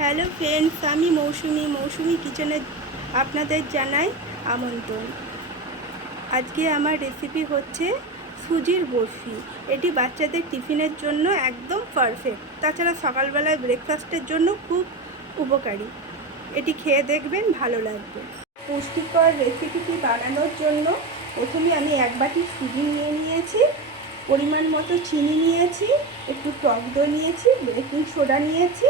Hello friends, আমি মৌসুমি। মৌসুমি কিচেনে আপনাদের জানাই আমন্ত্রণ। আজকে আমার রেসিপি হচ্ছে সুজির বরফি। এটি বাচ্চাদের টিফিনের জন্য একদম পারফেক্ট তাছাড়া সকালবেলায় ব্রেকফাস্টের জন্য খুব উপকারী। এটি খেয়ে দেখবেন ভালো লাগবে। পুষ্টিকর রেসিপিটি বানানোর জন্য প্রথমে আমি এক বাটি সুজি নিয়ে নিয়েছি। পরিমাণ মতো চিনি নিয়েছি, একটু টক দই নিয়েছি বেকিং সোডা নিয়েছি।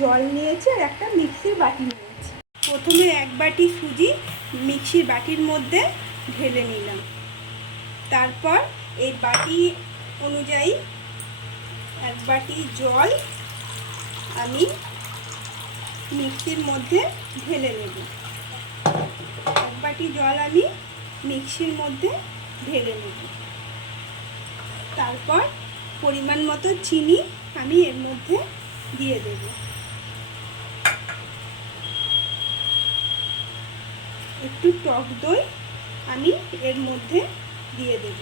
জল নিয়েছি আর একটা মিক্সির বাটি নিয়েছি। প্রথমে এক বাটি সুজি মিক্সির বাটির মধ্যে ঢেলে নিলাম। তারপর এই বাটি অনুযায়ী এক বাটি জল আমি মিক্সির মধ্যে ঢেলে নেব। এক বাটি জল আমি মিক্সির মধ্যে ঢেলে নেব। তারপর পরিমাণ মতো চিনি আমি এর মধ্যে দিয়ে দেব। একটু টক দই আমি এর মধ্যে দিয়ে দেব।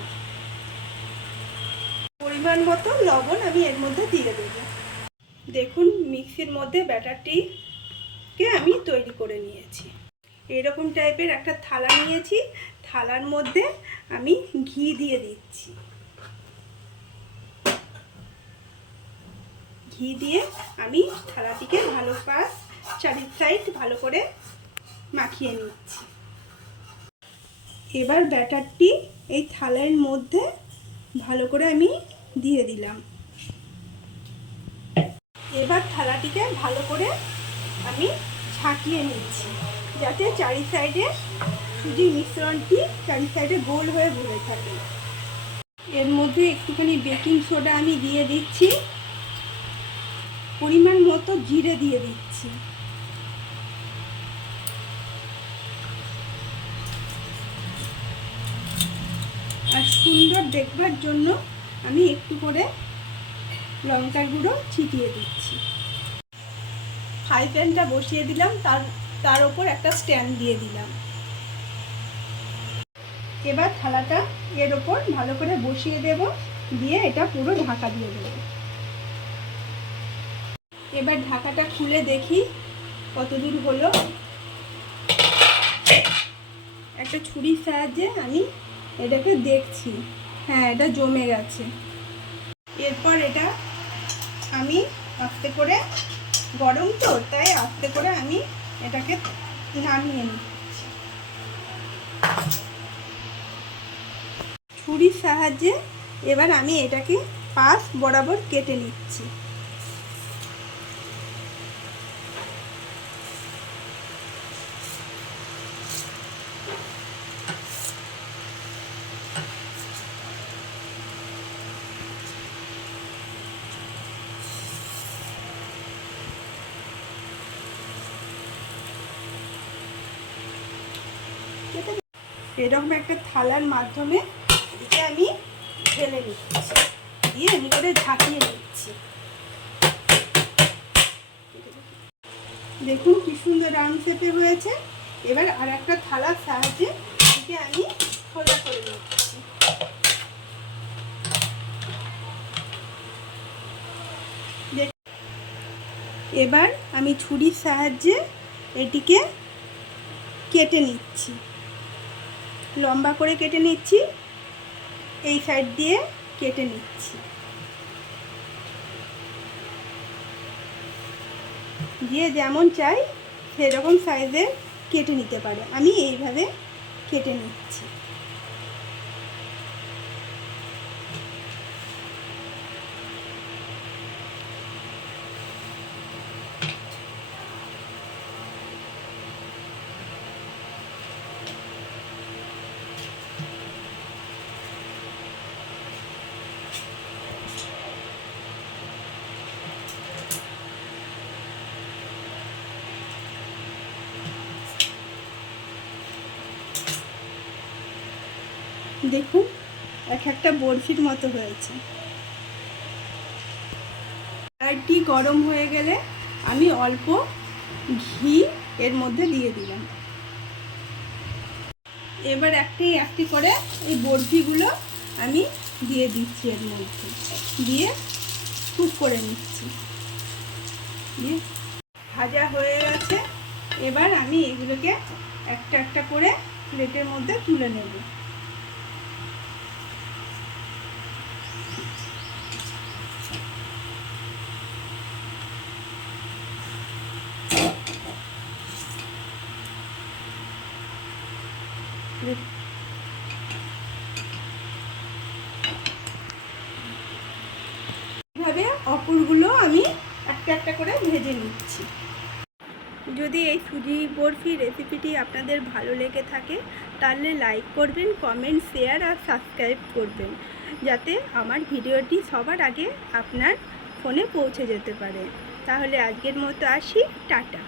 পরিমাণ মতো লবণ আমি এর মধ্যে দিয়ে দেব। দেখুন, মিক্সির মধ্যে ব্যাটারটিকে আমি তৈরি করে নিয়েছি। এরকম টাইপের একটা থালা নিয়েছি। থালার মধ্যে আমি ঘি দিয়ে দিচ্ছি। ঘি দিয়ে আমি থালাটিকে ভালো পাশ চারি সাইড ভালো করে মাখিয়ে নিচ্ছি। এবার ব্যাটারটি এই থালার মধ্যে ভালো করে আমি দিয়ে দিলাম। এবার থালাটিকে ভালো করে আমি ঝাঁকিয়ে নিচ্ছি, যাতে চারি সাইডে সুজির মিশ্রণটি চারি সাইডে গোল হয়ে ভরে থাকে। এর মধ্যে একটুখানি বেকিং সোডা আমি দিয়ে দিচ্ছি। পরিমাণ মতো জিরে দিয়ে দিচ্ছি। সুন্দর দেখবার জন্য আমি একটু করে লঙ্কার গুঁড়ো ছিটিয়ে দিচ্ছি। ফ্রাই প্যানটা বসিয়ে দিলাম, তার তার ওপর একটা স্ট্যান্ড দিয়ে দিলাম। এবার থালাটা এর ওপর ভালো করে বসিয়ে দেব, দিয়ে এটা পুরো ঢাকা দিয়ে দেবো। এবার ঢাকাটা খুলে দেখি কত দূর হলো। একটা ছুরির সাহায্যে আমি এটাকে দেখছি। হ্যাঁ এটা জমে গেছে। এরপর এটা আমি আস্তে করে গরম তো, তাই আস্তে করে আমি এটাকে নামিয়ে নিচ্ছি। ছুরির সাহায্যে এবার আমি এটাকে পাশ বরাবর কেটে নিচ্ছি। এরকম একটা থালার মাধ্যমে এটা আমি ঢেলে নিচ্ছি। দিয়ে এমনি করে ঝাঁকিয়ে নিচ্ছি। দেখুন কি সুন্দর রাউন্ড শেপে হয়েছে। এবার আর একটা থালার সাহায্যে এটাকে আমি সোজা করে নিচ্ছি। এবার আমি ছুরির সাহায্যে এটিকে কেটে নিচ্ছি। লম্বা করে কেটে নিচ্ছি। এই সাইড দিয়ে কেটে নিচ্ছি। দিয়ে যেমন চাই সেরকম সাইজে কেটে নিতে পারে। আমি এইভাবে কেটে নিচ্ছি। দেখুন, এক একটা বরফির মতো হয়েছে। কড়াইটি গরম হয়ে গেলে আমি অল্প ঘি এর মধ্যে দিয়ে দিলাম। এবার একটি একটি করে এই বরফিগুলো আমি দিয়ে দিচ্ছি এর মধ্যে। দিয়ে কুক করে নিচ্ছি। ভাজা হয়ে গেছে। এবার আমি এগুলোকে একটা একটা করে প্লেটের মধ্যে তুলে নেব। এভাবে অকুরগুলো আমি একটা একটা করে ভেজে নিচ্ছি। যদি এই সুজি বরফি রেসিপিটি আপনাদের ভালো লেগে থাকে, তাহলে লাইক করবেন কমেন্ট শেয়ার আর সাবস্ক্রাইব করবেন। যাতে আমার ভিডিওটি সবার আগে আপনার ফোনে পৌঁছে যেতে পারে। তাহলে আজকের মতো আসি, টাটা।